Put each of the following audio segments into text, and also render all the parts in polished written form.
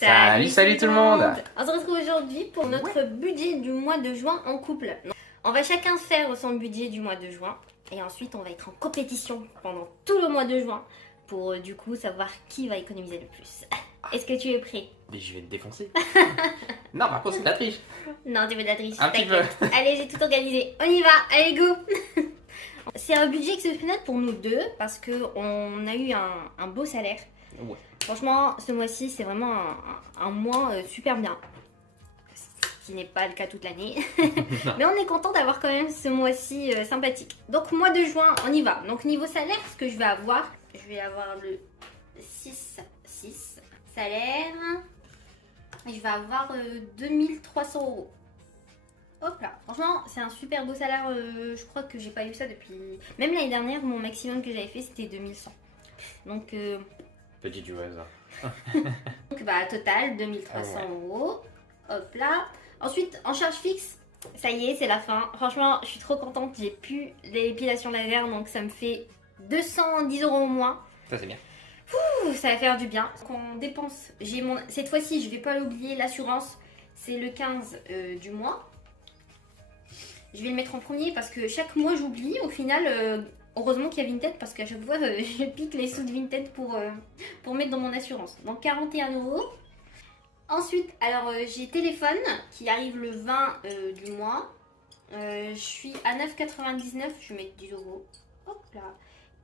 Salut tout le monde. On se retrouve aujourd'hui pour notre budget du mois de juin en couple. On va chacun faire son budget du mois de juin et ensuite on va être en compétition pendant tout le mois de juin pour du coup savoir qui va économiser le plus. Est-ce que tu es prêt? Mais je vais te défoncer. Non, par contre c'est de la triche. Non, tu veux de la triche. Un petit t'inquiète. Allez, j'ai tout organisé. On y va, allez go. C'est un budget exceptionnel pour nous deux parce qu'on a eu un beau salaire. Ouais. Franchement, ce mois-ci, c'est vraiment un mois super bien. Ce qui n'est pas le cas toute l'année. Mais on est content d'avoir quand même ce mois-ci sympathique. Donc, mois de juin, on y va. Donc, niveau salaire, ce que je vais avoir le 6 salaire. Et je vais avoir 2300 euros. Hop là, franchement, c'est un super beau salaire. Je crois que j'ai pas eu ça depuis. Même l'année dernière, mon maximum que j'avais fait, c'était 2100. Donc. Petit du hasard. Donc bah total 2300 euros. Hop là. Ensuite en charge fixe, ça y est, c'est la fin. Franchement, je suis trop contente. J'ai pu l'épilation laser, donc ça me fait 210 euros au moins. Ça c'est bien. Ouh, ça va faire du bien. On dépense. Cette fois-ci, je vais pas l'oublier, l'assurance. C'est le 15 du mois. Je vais le mettre en premier parce que chaque mois j'oublie. Au final. Heureusement qu'il y a Vinted parce qu'à chaque fois je pique les sous de Vinted pour mettre dans mon assurance. Donc 41 euros. Ensuite, alors j'ai téléphone qui arrive le 20 du mois. Je suis à 9,99. Je vais mettre 10 euros. Hop là.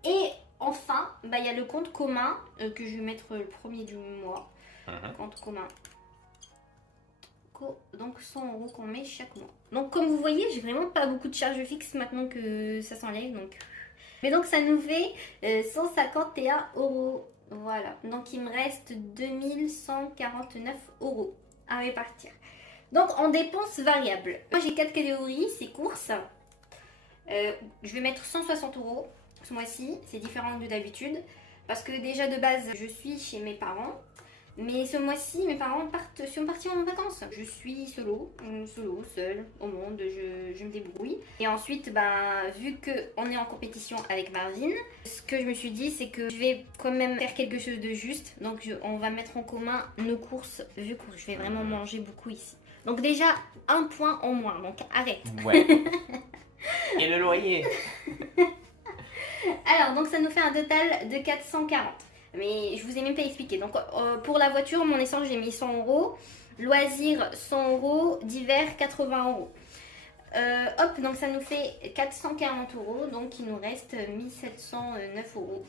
Et enfin, bah, y a le compte commun que je vais mettre le premier du mois. Compte commun. Donc 100 euros qu'on met chaque mois. Donc comme vous voyez, j'ai vraiment pas beaucoup de charges fixes maintenant que ça s'enlève. Mais donc ça nous fait 151 euros. Voilà. Donc il me reste 2149 euros à répartir. Donc en dépenses variables. Moi j'ai 4 catégories, c'est courses. Je vais mettre 160 euros ce mois-ci. C'est différent de d'habitude. Parce que déjà de base, je suis chez mes parents. Mais ce mois-ci, mes parents sont partis en vacances. Je suis seule au monde, je me débrouille. Et ensuite, vu qu'on est en compétition avec Marvin, ce que je me suis dit, c'est que je vais quand même faire quelque chose de juste. Donc on va mettre en commun nos courses, vu que je vais vraiment manger beaucoup ici. Donc déjà, un point en moins, donc arrête. Ouais. Et le loyer. Alors, donc ça nous fait un total de 440. Mais je vous ai même pas expliqué. Donc pour la voiture, mon essence, j'ai mis 100 euros. Loisirs, 100 euros. Divers, 80 euros. Hop, donc ça nous fait 440 euros. Donc il nous reste 1709 euros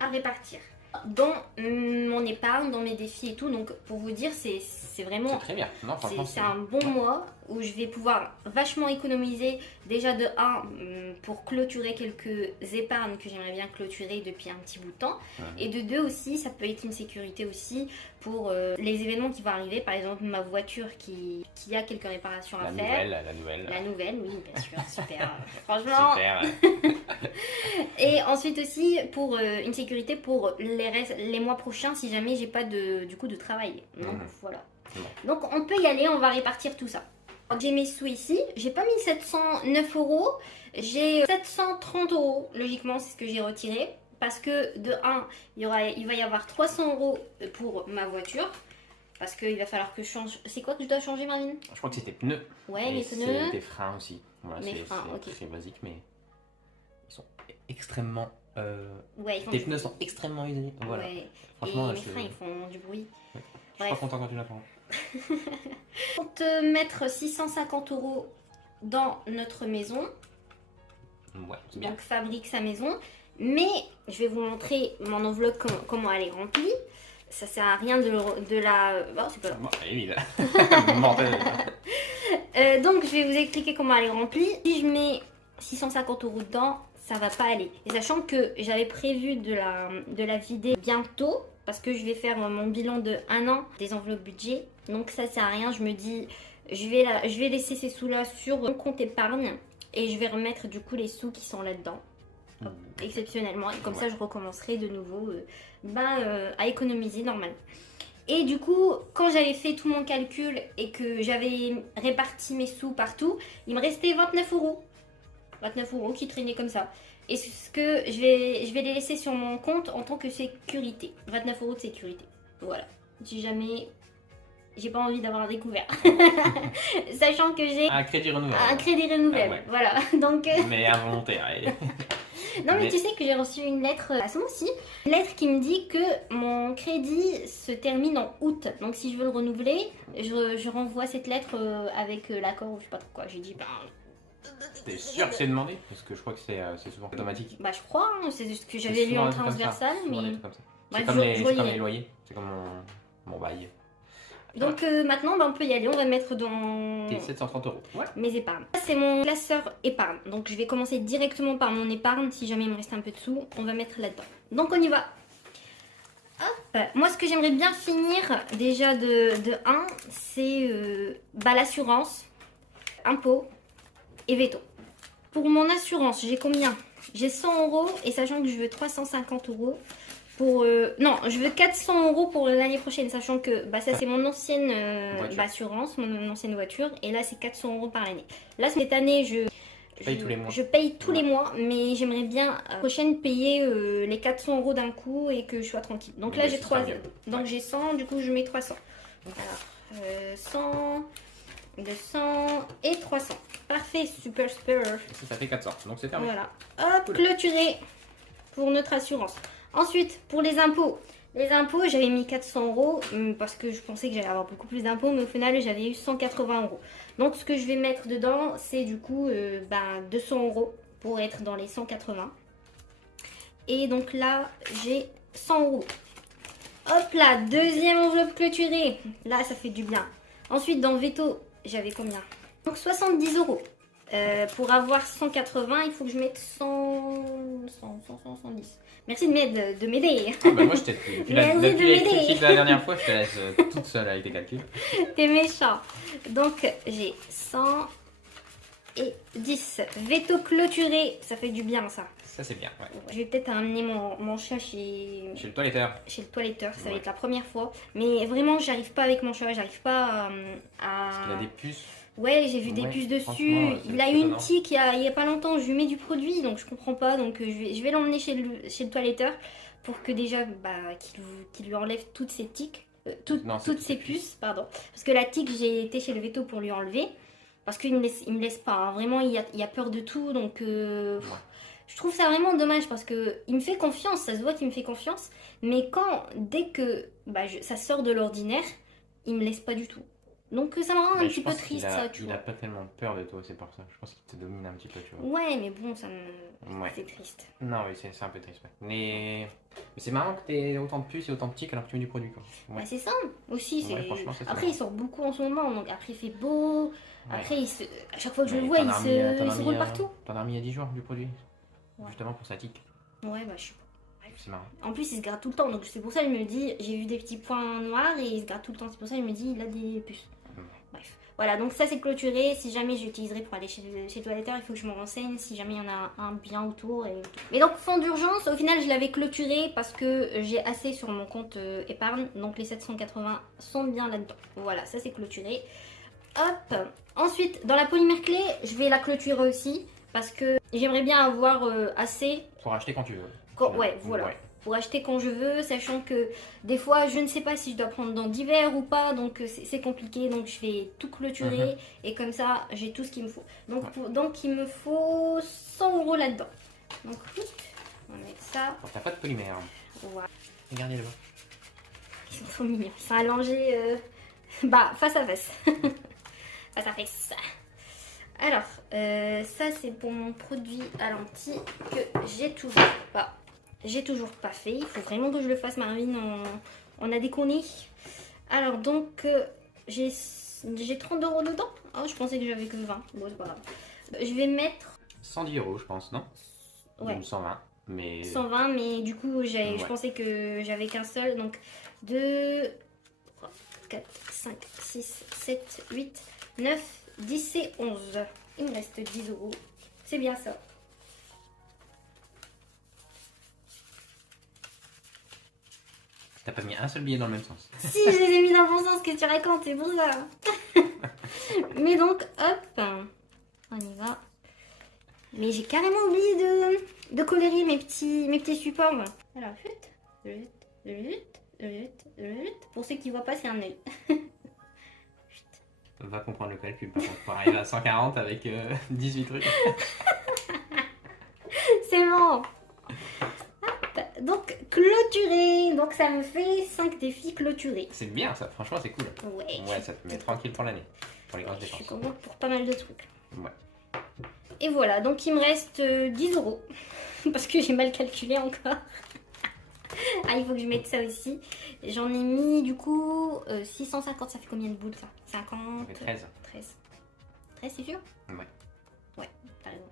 à répartir. Dans mon épargne, dans mes défis et tout. Donc pour vous dire, c'est vraiment... C'est très bien. Non, franchement, c'est un bon mois où je vais pouvoir vachement économiser. Déjà de 1 pour clôturer quelques épargnes que j'aimerais bien clôturer depuis un petit bout de temps. Et de 2 aussi, ça peut être une sécurité aussi pour les événements qui vont arriver. Par exemple, ma voiture qui a quelques réparations à faire. La nouvelle, oui, bien sûr, super. Franchement. Super. Et ensuite aussi pour une sécurité pour les mois prochains si jamais j'ai pas de travail. Donc voilà. Donc on peut y aller, on va répartir tout ça. J'ai mes sous ici, j'ai pas mis 709 euros, j'ai 730 euros, logiquement c'est ce que j'ai retiré. Parce que de 1, il va y avoir 300 euros pour ma voiture. Parce qu'il va falloir que je change. C'est quoi que je dois changer, Marine? Je crois que c'était pneus. Ouais, les pneus. C'est des freins aussi. Voilà, c'est ok. très basique, mais ils sont extrêmement. Ouais, tes pneus sont extrêmement usés. Voilà. Ouais. Franchement, et les freins, ils font du bruit. Ouais. Je suis pas content quand tu l'apprends. On peut mettre 650 euros dans notre maison. Ouais, c'est bien. Donc fabrique sa maison. Mais je vais vous montrer mon enveloppe comment elle est remplie. Ça sert à rien de la... Bon, c'est pas là. Bon, elle est vide. Mortel. Donc je vais vous expliquer comment elle est remplie. Si je mets 650 euros dedans, ça va pas aller. Et sachant que j'avais prévu de la vider bientôt, parce que je vais faire mon bilan de 1 an des enveloppes budget. Donc ça sert à rien, je me dis, je vais laisser ces sous-là sur mon compte épargne. Et je vais remettre du coup les sous qui sont là-dedans. Exceptionnellement. Et comme ça, je recommencerai de nouveau à économiser normalement. Et du coup, quand j'avais fait tout mon calcul et que j'avais réparti mes sous partout, il me restait 29 euros. 29 euros qui traînaient comme ça. Et ce que je vais les laisser sur mon compte en tant que sécurité. 29 euros de sécurité. Voilà. si jamais j'ai pas envie d'avoir découvert. Sachant que j'ai Un crédit renouvelable. un crédit renouvelable. Ah ouais. Voilà, donc... Mais involontaire. Non mais tu sais que j'ai reçu une lettre à ce mois-ci, une lettre qui me dit que mon crédit se termine en août. Donc si je veux le renouveler, je renvoie cette lettre avec l'accord ou je sais pas trop quoi. J'ai dit bah... T'es sûr que c'est demandé? Parce que je crois que c'est souvent automatique. Bah je crois, hein, c'est ce que j'avais lu en transversal, mais... C'est Bref, comme, je comme relirai. les loyers, c'est comme mon bail. Donc maintenant bah, on peut y aller, on va mettre dans Et 730 €. Ouais. mes épargnes. Ça c'est mon classeur épargne, donc je vais commencer directement par mon épargne, si jamais il me reste un peu de sous, on va mettre là-dedans. Donc on y va. Hop. Moi ce que j'aimerais bien finir déjà de 1, c'est bah, l'assurance, impôts et veto. Pour mon assurance, j'ai combien? J'ai 100 € et sachant que je veux 350 € pour... non, je veux 400 € pour l'année prochaine, sachant que bah, ça c'est mon ancienne bah, assurance, mon ancienne voiture, et là c'est 400 € par l'année. Là cette année je paye tous les mois. Je paye tous les mois, mais j'aimerais bien la prochaine payer les 400 € d'un coup et que je sois tranquille. Donc là j'ai 3, donc j'ai 100, du coup je mets 300. Alors 100, 200 et 300. Parfait, super super. Ça fait 400, donc c'est terminé. Voilà, hop, clôturé pour notre assurance. Ensuite, pour les impôts. Les impôts, j'avais mis 400 € parce que je pensais que j'allais avoir beaucoup plus d'impôts, mais au final, j'avais eu 180 €. Donc, ce que je vais mettre dedans, c'est du coup 200 € pour être dans les 180. Et donc là, j'ai 100 €. Hop là, deuxième enveloppe clôturée. Là, ça fait du bien. Ensuite, dans veto, j'avais combien? Donc 70 €. Pour avoir 180, il faut que je mette 110. Merci de m'aider. Ah bah moi je t'ai depuis m'aider. la dernière fois, je te laisse toute seule avec tes calculs. T'es méchant. Donc j'ai 110. Veto clôturé, ça fait du bien ça. Ça c'est bien, ouais. Je vais peut-être amener mon chat chez le toiletteur. Chez le toiletteur, ça va Ouais. être la première fois. Mais vraiment, j'arrive pas avec mon chat, j'arrive pas à... Parce qu'il a des puces. Ouais, j'ai vu des Ouais, puces dessus. franchement, c'est Il a eu une étonnant. tique il y a pas longtemps. Je lui mets du produit, donc je comprends pas. Donc je vais l'emmener chez le toiletteur pour que déjà qu'il lui enlève toutes ses tiques, Non, c'est toutes ses puces, pardon. Parce que la tique, j'ai été chez le veto pour lui enlever. Parce qu'il me laisse pas. Hein. Vraiment, il a peur de tout. Donc Ouais. je trouve ça vraiment dommage parce que il me fait confiance. Ça se voit qu'il me fait confiance. Mais dès que ça sort de l'ordinaire, il me laisse pas du tout. Donc ça me rend un Mais petit je peu pense triste, qu'il ça, tu il vois. a pas tellement peur de toi, c'est pour ça. Je pense qu'il te domine un petit peu, tu vois. Ouais, mais bon, Ouais. c'est triste. Non, oui, c'est un peu triste. Ouais. Mais c'est marrant que t'aies autant de puces et autant de tiques alors que tu mets du produit, quoi. Ouais. Bah, c'est ça aussi. Ouais, franchement, c'est Après, marrant. il sort beaucoup en ce moment, donc après, il fait beau. Ouais. Après, à chaque fois que je Mais le vois, t'en il as remis, t'en as se mis, roule partout. T'en as remis il y a 10 jours du produit. Ouais. Justement pour sa tique. Ouais, bah, je sais pas. C'est marrant. En plus, il se gratte tout le temps, donc c'est pour ça qu'il me dit, j'ai vu des petits points noirs et il se gratte tout le temps. C'est pour ça qu'il me dit, il a des puces. Bref. Voilà, donc ça c'est clôturé. Si jamais j'utiliserai pour aller chez le toiletteur, il faut que je me renseigne si jamais il y en a un bien autour. Mais donc, fonds d'urgence, au final, je l'avais clôturé parce que j'ai assez sur mon compte épargne. Donc, les 780 sont bien là-dedans. Voilà, ça c'est clôturé. Hop. Ensuite, dans la polymère clé, je vais la clôturer aussi parce que j'aimerais bien avoir assez. Pour acheter quand tu veux. Ouais, voilà. Ouais. Pour acheter quand je veux, sachant que des fois je ne sais pas si je dois prendre dans d'hiver ou pas, donc c'est compliqué, donc je vais tout clôturer et comme ça j'ai tout ce qu'il me faut. Donc il me faut 100 € là-dedans. Donc on va mettre ça. Bon, t'as pas de polymère. Voilà. Regardez là-bas. Ils sont trop mignons. Ils sont allongés face à face. Face à face. Alors, ça c'est pour mon produit à lentilles que j'ai toujours pas fait. Il faut vraiment que je le fasse, Marvin. On a déconné. Alors donc, j'ai 30 € dedans. Oh, je pensais que j'avais que 20. Bon, c'est pas grave. Je vais mettre 110 € je pense, non? Ouais. Ou 120. Mais... 120, mais du coup, je Ouais. pensais que j'avais qu'un seul. Donc, 2, 3, 4, 5, 6, 7, 8, 9, 10 et 11. Il me reste 10 €. C'est bien ça. T'as pas mis un seul billet dans le même sens. Si, je les ai mis dans le bon sens que tu racontes, c'est pour ça. Mais donc, hop, on y va. Mais j'ai carrément oublié de colorer mes petits supports. Alors, Pour ceux qui voient pas, c'est un œil. Va comprendre le calcul par contre pour arriver à 140 avec 18 trucs. C'est bon. Hop. Donc clôturé. Donc ça me fait 5 défis clôturés. C'est bien ça, franchement c'est cool. Ouais. Ouais, ça te met tranquille pour l'année. Pour les grosses Je suis dépenses. contente pour pas mal de trucs. Ouais. Et voilà, donc il me reste 10 euros. Parce que j'ai mal calculé encore. Ah, il faut que je mette ça aussi. J'en ai mis du coup 650, ça fait combien de boules ça? 50. Ça fait 13. 13. 13, c'est sûr? Ouais. Ouais, t'as raison.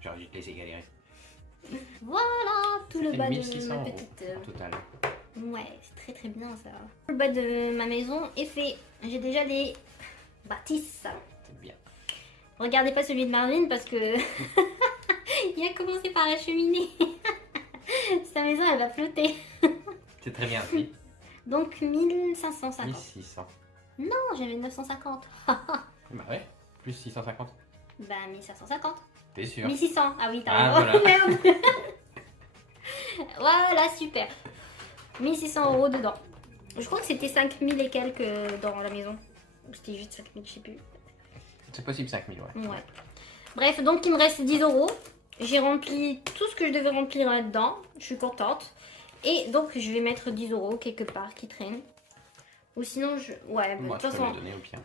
J'aurais dû te laisser galérer. Voilà, tout Ça le fait bas 1600 de ma euros petite. en total. Ouais, c'est très très bien ça. Le bas de ma maison est fait. J'ai déjà les bâtisses. C'est bien. Regardez pas celui de Marvin parce que il a commencé par la cheminée. Sa maison elle va flotter. C'est très bien, oui. Donc 1550. 1600. Non, j'avais 950. Bah ouais, plus 650. Bah 1550. T'es sûr? 1600. Ah oui, t'as Ah, raison. voilà. Merde. Voilà, super. 1600 euros dedans. Je crois que c'était 5000 et quelques dans la maison. Ou c'était juste 5000, je sais plus. C'est possible 5000, ouais. Ouais. Bref, donc il me reste 10 euros. J'ai rempli tout ce que je devais remplir là-dedans. Je suis contente. Et donc je vais mettre 10 euros quelque part qui traîne. Ou sinon je... Ouais, Moi, de je toute peux façon... le donner au pire.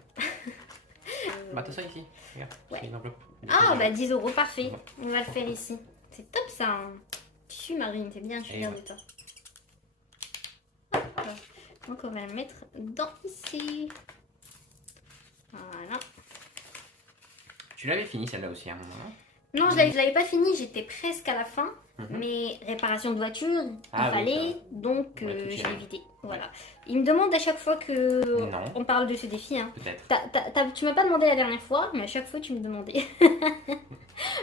Bah t'as ça ici, regarde. Ouais. C'est une enveloppe. Ah bah 10 euros, parfait. On va le faire ici. C'est top ça. Hein. Tissu Marine, c'est bien, je suis Et fière ouais. de toi. Hop. Donc on va le mettre dans ici. Voilà. Tu l'avais fini celle-là aussi à un moment, non? Non, je l'avais pas fini, j'étais presque à la fin. Mhm. Mais réparation de voiture, Ah il oui, fallait, ça donc Ouais, tout je y l'ai est. évité. Voilà. Il me demande à chaque fois que Non. on parle de ce défi. Hein. Peut-être. Tu m'as pas demandé la dernière fois, mais à chaque fois tu me demandais.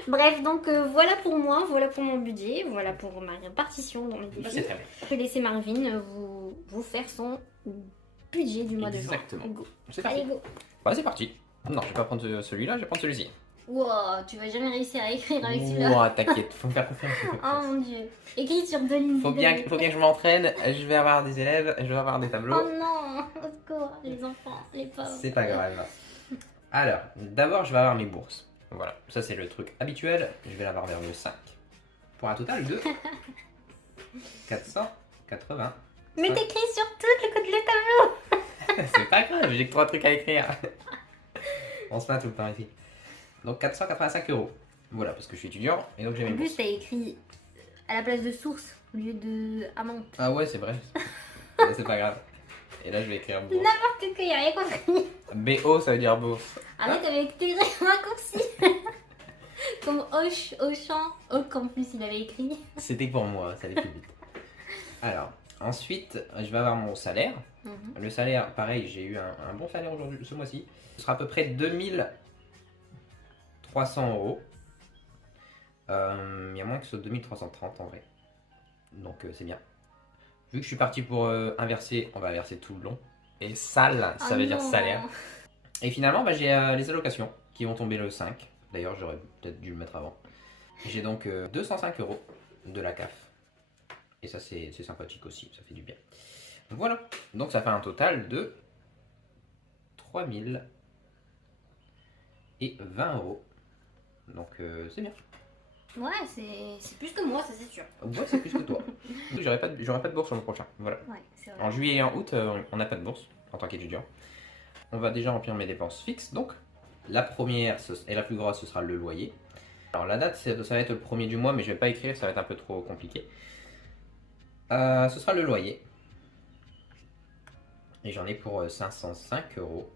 Bref, donc voilà pour moi, voilà pour mon budget, voilà pour ma répartition dans les Bah, défis. c'est très bien. Je vais laisser Marvin vous faire son budget du mois de juin. Exactement. Go. C'est Allez, parti. go. Bah c'est parti. Non, je vais pas prendre celui-là, je vais prendre celui-ci. Wow, tu vas jamais réussir à écrire avec celui-là. Ouah, t'inquiète, faut me faire confiance. Oh mon dieu. Écrit sur deux lignes. Faut bien que je m'entraîne, je vais avoir des élèves, je vais avoir des Oh tableaux. non, au secours, les enfants, les pauvres. C'est pas grave. Alors, d'abord, je vais avoir mes bourses. Voilà, ça c'est le truc habituel. Je vais l'avoir vers le 5. Pour un total de 480. Mais t'écris sur toutes les côtés de tableau. C'est pas grave, j'ai que 3 trucs à écrire. On se met tout le temps ici. Donc 485 euros. Voilà, parce que je suis étudiant et donc j'ai mes En plus, bourses. t'as écrit à la place de source au lieu de amont. Ah ouais, c'est vrai. Mais c'est pas grave. Et là, je vais écrire bourse. N'importe quoi, y'a rien compris. BO, ça veut dire bourse. Arrête avec tes raccourcis. Comme Hoche, Auchan, Oc en plus il avait écrit. C'était pour moi, ça allait plus vite. Alors, ensuite, je vais avoir mon salaire. Mhm. Le salaire, pareil, j'ai eu un bon salaire aujourd'hui, ce mois-ci. Ce sera à peu près 2300 euros. Il y a moins que ce 2330 en vrai. Donc c'est bien. Vu que je suis parti pour inverser, on va inverser tout le long. Et sale, ça Oh veut dire non. salaire. Et finalement, bah, j'ai les allocations qui vont tomber le 5. D'ailleurs, j'aurais peut-être dû le mettre avant. J'ai donc 205 euros de la CAF. Et ça, c'est sympathique aussi, ça fait du bien. Donc voilà. Donc ça fait un total de 3020 euros. Donc c'est bien. Ouais, c'est plus que moi, ça c'est sûr. Ouais, c'est plus que toi. J'aurai pas de bourse le mois prochain. Voilà. Ouais, c'est vrai. En juillet et en août, on n'a pas de bourse en tant qu'étudiant. On va déjà remplir mes dépenses fixes. Donc, la première et la plus grosse, ce sera le loyer. Alors, la date, ça va être le premier du mois, mais je vais pas écrire, ça va être un peu trop compliqué. Ce sera le loyer. Et j'en ai pour 505 euros.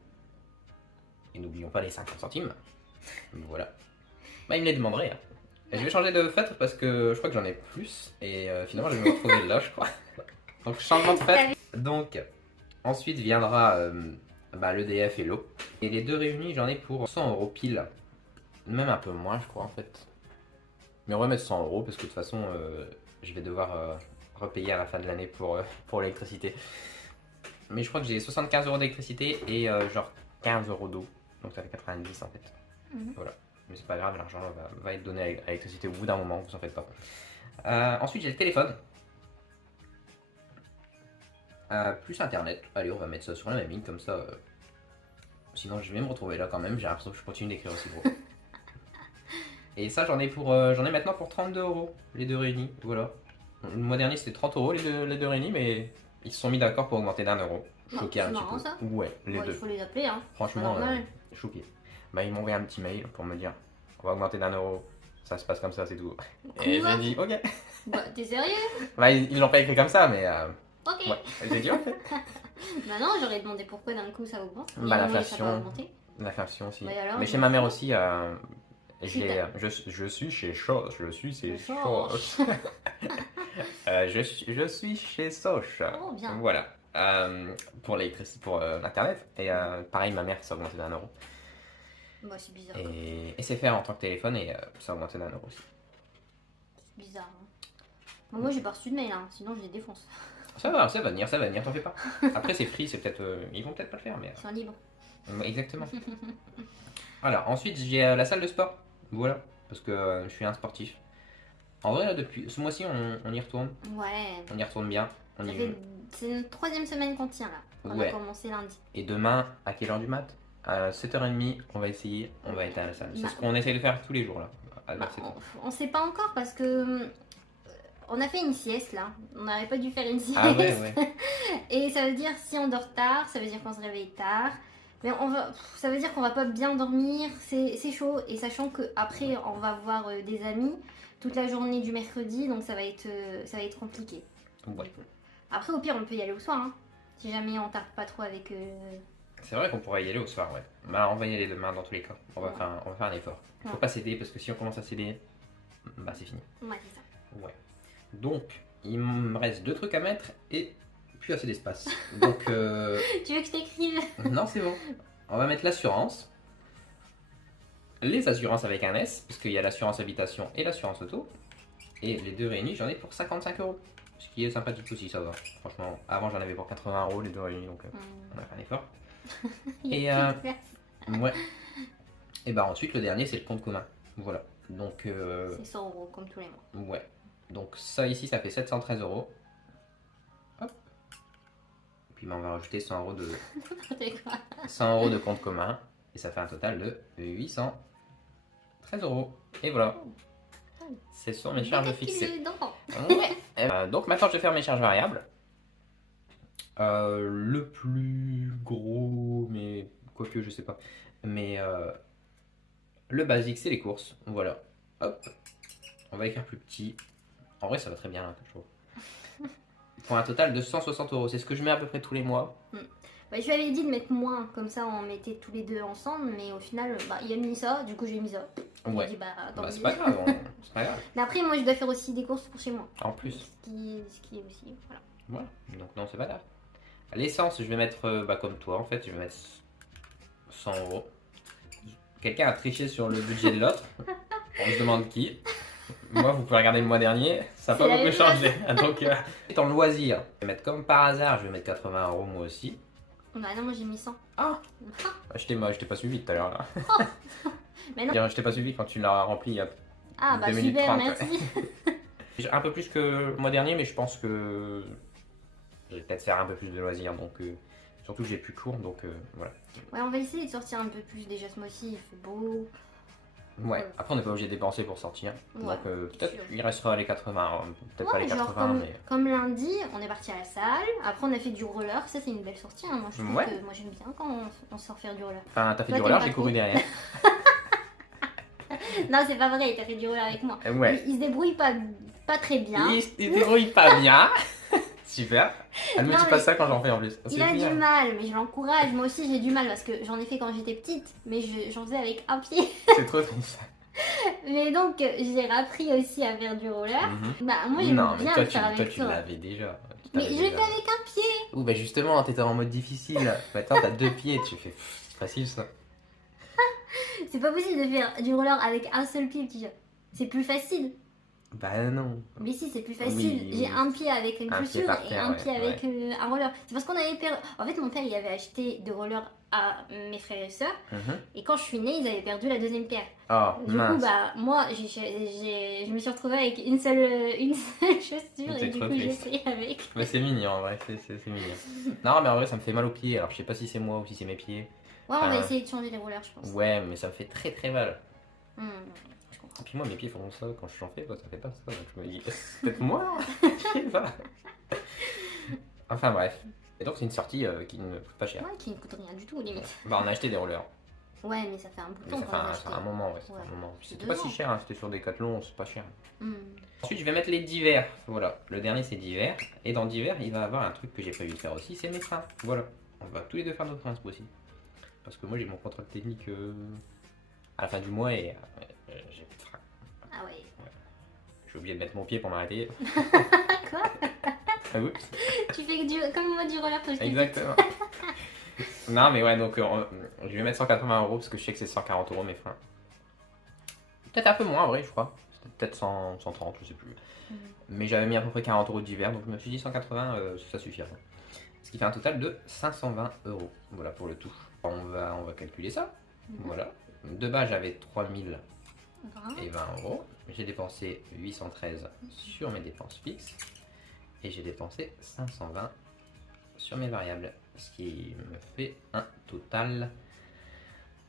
Et n'oublions pas les 50 centimes. Voilà. Bah, il me les demanderait. Hein. Et je vais changer de feutre parce que je crois que j'en ai plus. Et finalement, je vais me retrouver là, je crois. Donc, changement de feutre. Donc, ensuite viendra l'EDF et l'eau. Et les deux réunis, j'en ai pour 100 euros pile. Même un peu moins, je crois, en fait. Mais on va mettre 100 euros parce que de toute façon, je vais devoir repayer à la fin de l'année pour l'électricité. Mais je crois que j'ai 75 euros d'électricité et genre 15 euros d'eau. Donc ça fait 90 en fait. Mhm. Voilà. Mais c'est pas grave, l'argent va être donné à l'électricité au bout d'un moment, vous en faites pas. Ensuite, j'ai le téléphone. plus internet. Allez, on va mettre ça sur la même ligne comme ça. Sinon, je vais me retrouver là quand même. J'ai l'impression que je continue d'écrire aussi gros. Et ça, j'en ai maintenant pour 32 € les deux réunis. Voilà. Le mois dernier, c'était 30 € les deux réunis, mais ils se sont mis d'accord pour augmenter d'1 €. Choqué un petit marrant, peu. ça. Ouais, les Ouais, deux. il faut les appeler, hein. Franchement, Pas normal. choqué. Bah, ils m'ont envoyé un petit mail pour me dire on va augmenter d'1 €. Ça se passe comme ça, c'est tout. Et j'ai dit ok. Bah, t'es sérieux? Bah, ils l'ont pas écrit comme ça, mais. Ok. Ouais, j'ai dit ok. Bah non, j'aurais demandé pourquoi d'un coup ça augmente. Bah, Mais ça a l'inflation. pas augmenté. L'inflation aussi. Bah, et alors, mais chez ma mère aussi, Chez je suis chez Soch. Je suis chez Chez Soch. Je suis chez Soch. Oh, bien. Voilà. Pour l'électricité, pour internet. Et pareil, ma mère, ça a augmenté d'1 €. Bah, c'est bizarre. Et c'est fait en tant que téléphone et ça a augmenté d'1 € aussi. C'est bizarre. Hein. Bon, moi, j'ai pas reçu de mail, hein. Sinon je les défonce. Ça va venir, t'en fais pas. Après, c'est free, c'est peut-être. Ils vont peut-être pas le faire, mais. Ils sont libres. Exactement. Voilà, ensuite j'ai la salle de sport. Voilà, parce que je suis un sportif. En vrai, là, depuis ce mois-ci, on y retourne. Ouais. On y retourne bien. C'est une 3e semaine qu'on tient là. On Ouais. a commencé lundi. Et demain, à quelle heure du mat? À 7h30, on va essayer, on va être à la salle. C'est Bah. ce qu'on essaie de faire tous les jours là. Bah, on sait pas encore parce que on a fait une sieste là. On n'aurait pas dû faire une sieste. Ah ouais. Et ça veut dire si on dort tard, ça veut dire qu'on se réveille tard. Mais ça veut dire qu'on va pas bien dormir, c'est chaud. Et sachant qu'après on va voir des amis toute la journée du mercredi, donc ça va être compliqué. Ouais. Après au pire on peut y aller au soir, hein, si jamais on tarde pas trop avec... C'est vrai qu'on pourrait y aller au soir, ouais. Bah, on va y aller demain dans tous les cas. On va faire un effort. Faut Ouais. pas céder parce que si on commence à céder, bah c'est fini. Ouais, c'est ça. Ouais. Donc, il me reste 2 trucs à mettre et plus assez d'espace. Donc, Tu veux que je t'écrive? non, c'est bon. On va mettre l'assurance. Les assurances avec un S, parce qu'il y a l'assurance habitation et l'assurance auto. Et les deux réunis, j'en ai pour 55 €. Ce qui est sympathique aussi, ça va. Franchement, avant j'en avais pour 80 € les deux réunis, donc on a fait un effort. Et ouais. Et bah ensuite, le dernier, c'est le compte commun. Voilà. Donc, C'est 100 € comme tous les mois. ouais. Donc ça ici, ça fait 713 €. Hop. Et puis bah, on va rajouter 100 € de... N'importe quoi. 100 € de compte commun. Et ça fait un total de 813 €. Et voilà. Ce sont mes charges fixées. Ouais. Donc maintenant, je vais faire mes charges variables. Le plus gros, mais quoique je sais pas. Mais le basique, c'est les courses. Voilà. Hop. On va écrire plus petit. En vrai, ça va très bien, là, je trouve. Pour un total de 160 €. C'est ce que je mets à peu près tous les mois. Bah, je lui avais dit de mettre moins, comme ça on mettait tous les deux ensemble, mais au final, bah, il a mis ça, du coup j'ai mis ça. Je lui ai Ouais. dit, bah, tant Bah, pis. c'est pas grave. C'est pas grave. Mais après, moi je dois faire aussi des courses pour chez moi. En plus. Ce qui est aussi, voilà. Voilà. Donc non, c'est pas grave. L'essence, je vais mettre bah, comme toi en fait, je vais mettre 100 €. Quelqu'un a triché sur le budget de l'autre. On se demande qui. Moi, vous pouvez regarder le mois dernier, ça n'a C'est pas la beaucoup même changé. Donc, en loisir, je vais mettre comme par hasard, je vais mettre 80 € moi aussi. Bah non, moi j'ai mis 100. Ah, je t'ai pas suivi tout à l'heure là. Mais non. Je t'ai pas suivi quand tu l'as rempli il y a Ah bah 2 minutes super, 30. merci. J'ai un peu plus que le mois dernier, mais je pense que je vais peut-être faire un peu plus de loisirs. Donc, surtout que j'ai plus cours, donc voilà. Ouais, on va essayer de sortir un peu plus déjà ce mois-ci, il fait beau. Ouais, après on n'est pas obligé de dépenser pour sortir. Ouais, Donc peut-être sûr. il restera les 80, peut-être pas les Ouais, genre 80, mais... comme lundi, on est parti à la salle, après on a fait du roller, ça c'est une belle sortie, hein. Moi je trouve Ouais. que moi j'aime bien quand on sort faire du roller. Enfin, t'as fait Toi, du roller, t'aimes j'ai pas couru trop derrière. Non, c'est pas vrai, t'as fait du roller avec moi. Ouais. Il se débrouille pas très bien. Il se débrouille pas bien. Super. Elle me Non, dit mais pas ça quand j'en fais en plus. Il C'est a bien. du mal, mais je l'encourage. Moi aussi j'ai du mal parce que j'en ai fait quand j'étais petite, mais j'en faisais avec un pied. C'est trop triste. Mais donc j'ai appris aussi à faire du roller. Mhm. Bah moi j'aime Non, mais bien toi, le faire toi, avec tu toi. l'avais déjà. Tu Mais t'avais je le déjà. fais avec un pied. Ouh, bah justement, t'étais en mode difficile. Maintenant, t'as 2 pieds. Tu fais. C'est facile ça. C'est pas possible de faire du roller avec un seul pied, petit. C'est plus facile. Bah non. Mais si, c'est plus Oui, facile. oui, J'ai oui. un pied avec une Un pied chaussure par et terre, un ouais, pied avec un roller. C'est parce qu'on avait perdu. En fait, mon père, il avait acheté des rollers à mes frères et sœurs. Mhm. Et quand je suis née, ils avaient perdu la deuxième paire. Oh, Du coup, mince. bah, moi, je me suis retrouvée avec une seule chaussure et C'est du trop coup, j'ai triste. essayé avec. Mais c'est mignon en vrai, c'est mignon. Non, mais en vrai, ça me fait mal aux pieds. Alors, je sais pas si c'est moi ou si c'est mes pieds. Ouais, on va Enfin, essayer de changer les rollers, je pense. ouais, mais ça me fait très très mal. Hmm, je comprends. Et puis moi, mes pieds font ça quand j'en fais, quoi, ça fait pas ça. Donc je me dis, c'est peut-être moi. Je sais pas. Enfin bref. Et donc, c'est une sortie qui ne coûte pas cher. Ouais, qui ne coûte rien du tout, limite. Bah, on a acheté des rollers. Ouais, mais ça fait un bout de Mais temps ça qu'on fait l'a un, acheté. c'est un moment, ouais, c'est Ouais. un moment. Puis c'était 2 pas ans. si cher, hein, c'était sur Decathlon, c'est pas cher. Hmm. Ensuite, je vais mettre les divers. Voilà, le dernier c'est divers. Et dans divers, il va y avoir un truc que j'ai prévu de faire aussi, c'est mes freins. Voilà, on va tous les deux faire nos freins ce coup-ci. Parce que moi j'ai mon contrôle technique à la fin du mois et j'ai plus de frein. Ah ouais. J'ai oublié de mettre mon pied pour m'arrêter. Quoi? Ah, oups. Tu fais comme moi du roller quand j'étais petite. Exactement. Non mais ouais, donc je vais mettre 180 euros parce que je sais que c'est 140 euros mes freins. Peut-être un peu moins en vrai, je crois. C'était peut-être 100, 130, je sais plus. Mais j'avais mis à peu près 40 euros d'hiver, donc je me suis dit 180, ça suffira. Ce qui fait un total de 520 euros. Voilà pour le tout. On va calculer ça. Voilà. De base, j'avais 3020 euros. J'ai dépensé 813 sur mes dépenses fixes. Et j'ai dépensé 520 sur mes variables. Ce qui me fait un total,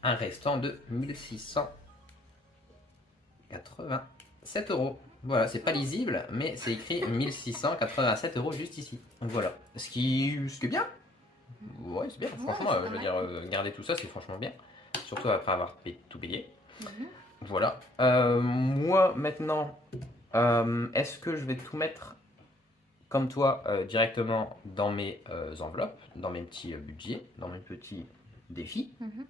un restant de 1687 euros. Voilà, c'est pas lisible, mais c'est écrit 1687 euros juste ici. Donc voilà. Ce qui est bien. Ouais, c'est bien. Franchement, c'est pas je veux mal. dire, garder tout ça, c'est franchement bien. Surtout après avoir tout payé. Mhm. Voilà. Moi, maintenant, est-ce que je vais tout mettre comme toi directement dans mes enveloppes, dans mes petits budgets, dans mes petits défis? Mhm.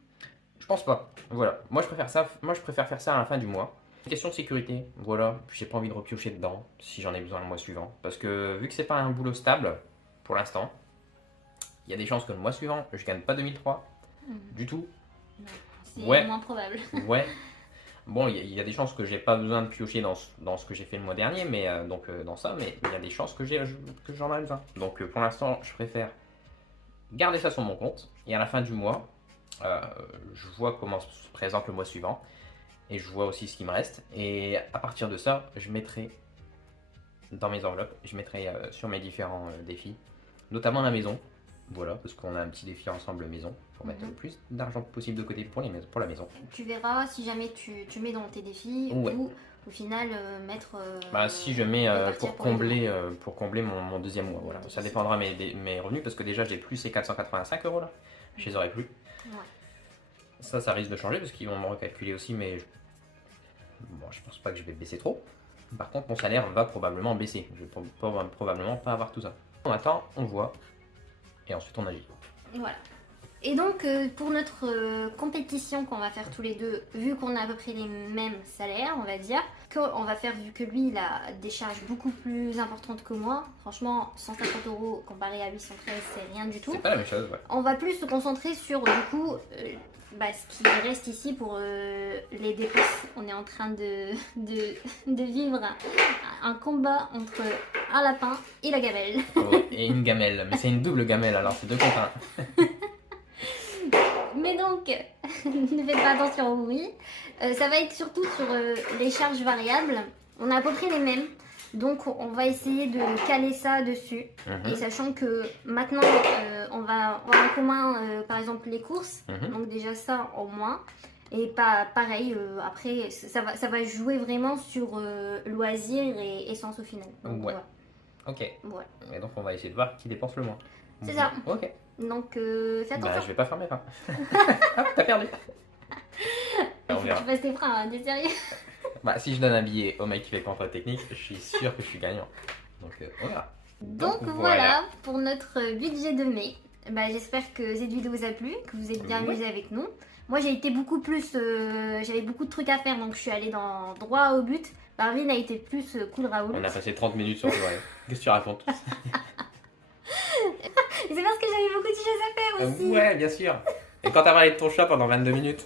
Je pense pas. Voilà. Moi, je préfère ça. Moi, je préfère faire ça à la fin du mois. Question de sécurité. Voilà. J'ai pas envie de repiocher dedans si j'en ai besoin le mois suivant. Parce que vu que c'est pas un boulot stable pour l'instant, il y a des chances que le mois suivant, je gagne pas 2003 du tout. C'est Ouais. moins probable. Ouais. Bon, il y a des chances que j'ai pas besoin de piocher dans ce que j'ai fait le mois dernier, mais dans ça, mais il y a des chances que j'en ai besoin. Donc pour l'instant, je préfère garder ça sur mon compte et à la fin du mois, je vois comment se présente le mois suivant et je vois aussi ce qui me reste. Et à partir de ça, je mettrai dans mes enveloppes, je mettrai sur mes différents défis, notamment la maison. Voilà, parce qu'on a un petit défi ensemble maison pour mettre le plus d'argent possible de côté pour la maison. Tu verras si jamais tu mets dans tes défis Ouais. ou au final mettre. Bah, si je mets répartir pour pour les combler mon deuxième mois. Voilà. Ça dépendra mes revenus parce que déjà j'ai plus ces 485 euros là. Je les aurai plus. Ouais. Ça risque de changer parce qu'ils vont me recalculer aussi, mais bon, je pense pas que je vais baisser trop. Par contre, mon salaire va probablement baisser. Je vais probablement pas avoir tout ça. On attend, on voit et ensuite on agit. Voilà. Et donc, pour notre compétition qu'on va faire tous les deux, vu qu'on a à peu près les mêmes salaires, on va dire, qu'on va faire, vu que lui, il a des charges beaucoup plus importantes que moi, franchement, 150 euros comparé à 813, c'est rien du tout. C'est pas la même chose, ouais. On va plus se concentrer sur, du coup, ce qui reste ici pour les dépenses. On est en train de vivre un combat entre un lapin et la gamelle. Ouais, et une gamelle, mais c'est une double gamelle alors c'est 2 contre 1. Mais donc, ne faites pas attention au bruit. Ça va être surtout sur les charges variables. On a à peu près les mêmes. Donc, on va essayer de caler ça dessus. Et sachant que maintenant, on va avoir en commun, par exemple, les courses. Donc, déjà ça en moins. Et pas pareil, après, ça va jouer vraiment sur loisir et essence au final. Donc, Ouais. voilà. Ok. Voilà. Et donc on va essayer de voir qui dépense le moins. C'est ça. Ok. Donc, fais Bah, attention. je vais pas faire mes freins. Hop, t'as perdu. Il On faut que verra. tu fasses tes freins, hein, t'es sérieux? Bah, si je donne un billet au mec qui fait contrôle technique, je suis sûr que je suis gagnant. Donc on verra. Donc voilà pour notre budget de mai. Bah, j'espère que cette vidéo vous a plu, que vous êtes bien Ouais. amusés avec nous. Moi j'ai été beaucoup plus, j'avais beaucoup de trucs à faire donc je suis allée droit au but. Marvin a été plus cool Raoul. On a passé 30 minutes sur le soirée. Qu'est-ce que tu racontes? Et c'est parce que j'avais beaucoup de choses à faire aussi. Ouais, bien sûr. Et quand t'as parlé de ton chat pendant 22 minutes?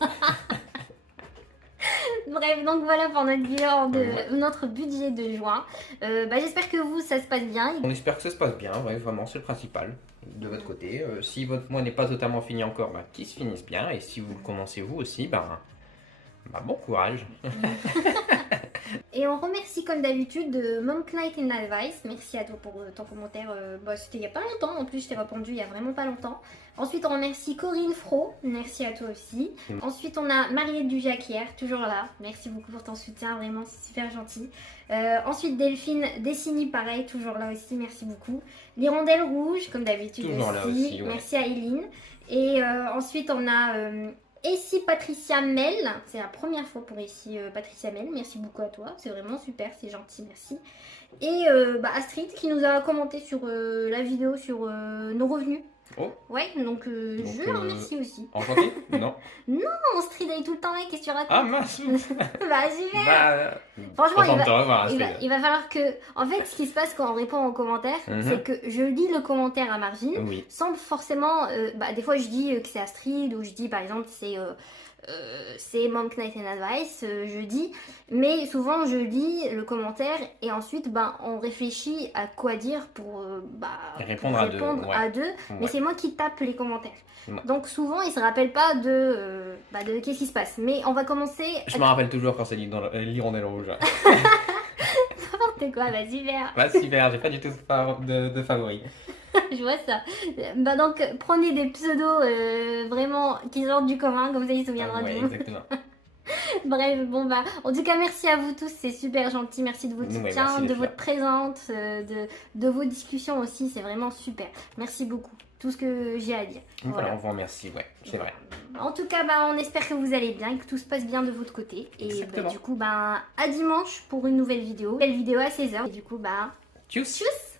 Bref, donc voilà pour notre bilan de notre budget de juin. J'espère que vous, ça se passe bien. On espère que ça se passe bien, ouais, vraiment, c'est le principal de votre côté. Si votre mois n'est pas totalement fini encore, qu'il se finisse bien. Et si vous le commencez vous aussi, bon courage. Et on remercie comme d'habitude Monk Knight and Advice. Merci à toi pour ton commentaire. C'était il n'y a pas longtemps, en plus je t'ai répondu il n'y a vraiment pas longtemps. Ensuite on remercie Corinne Fro, merci à toi aussi. Ensuite on a Mariette Dujacquière, toujours là. Merci beaucoup pour ton soutien, vraiment c'est super gentil. Ensuite Delphine Dessini, pareil, toujours là aussi, merci beaucoup. L'Hirondelle Rouge, comme d'habitude toujours aussi. Là aussi ouais. Merci à Eileen. Et ensuite on a... Et si Patricia Mel, c'est la première fois pour ici Patricia Mel, merci beaucoup à toi, c'est vraiment super, c'est gentil, merci. Et Astrid qui nous a commenté sur la vidéo sur nos revenus. Oh. Ouais, donc je la remercie aussi. Enchanté. Non. Non, on se tridaille tout le temps, qu'est-ce que tu racontes? Ah mince. Super. Franchement, il va falloir que... En fait, ce qui se passe quand on répond aux commentaires, c'est que je lis le commentaire à Margine, sans forcément... des fois, je dis que c'est Astrid, ou je dis, par exemple, c'est Monk Knight and Advice, je dis, mais souvent je lis le commentaire et ensuite on réfléchit à quoi dire pour répondre à deux. Mais c'est moi qui tape les commentaires. Donc souvent ils se rappellent pas de qu'est-ce qui se passe. Mais on va commencer. Je me rappelle toujours quand c'est l'Hirondelle Rouge. N'importe quoi, super. Super, j'ai pas du tout de favoris. Je vois ça. Donc prenez des pseudos vraiment qui sortent du commun, comme ça il se souviendra de vous. Exactement. Bref, en tout cas merci à vous tous, c'est super gentil, merci de votre soutien, de votre présence, de vos discussions aussi, c'est vraiment super. Merci beaucoup, tout ce que j'ai à dire. Voilà, on vous remercie, c'est vrai. En tout cas, on espère que vous allez bien et que tout se passe bien de votre côté. Et du coup, à dimanche pour une nouvelle vidéo. Nouvelle vidéo à 16h. Et du coup, tchuss.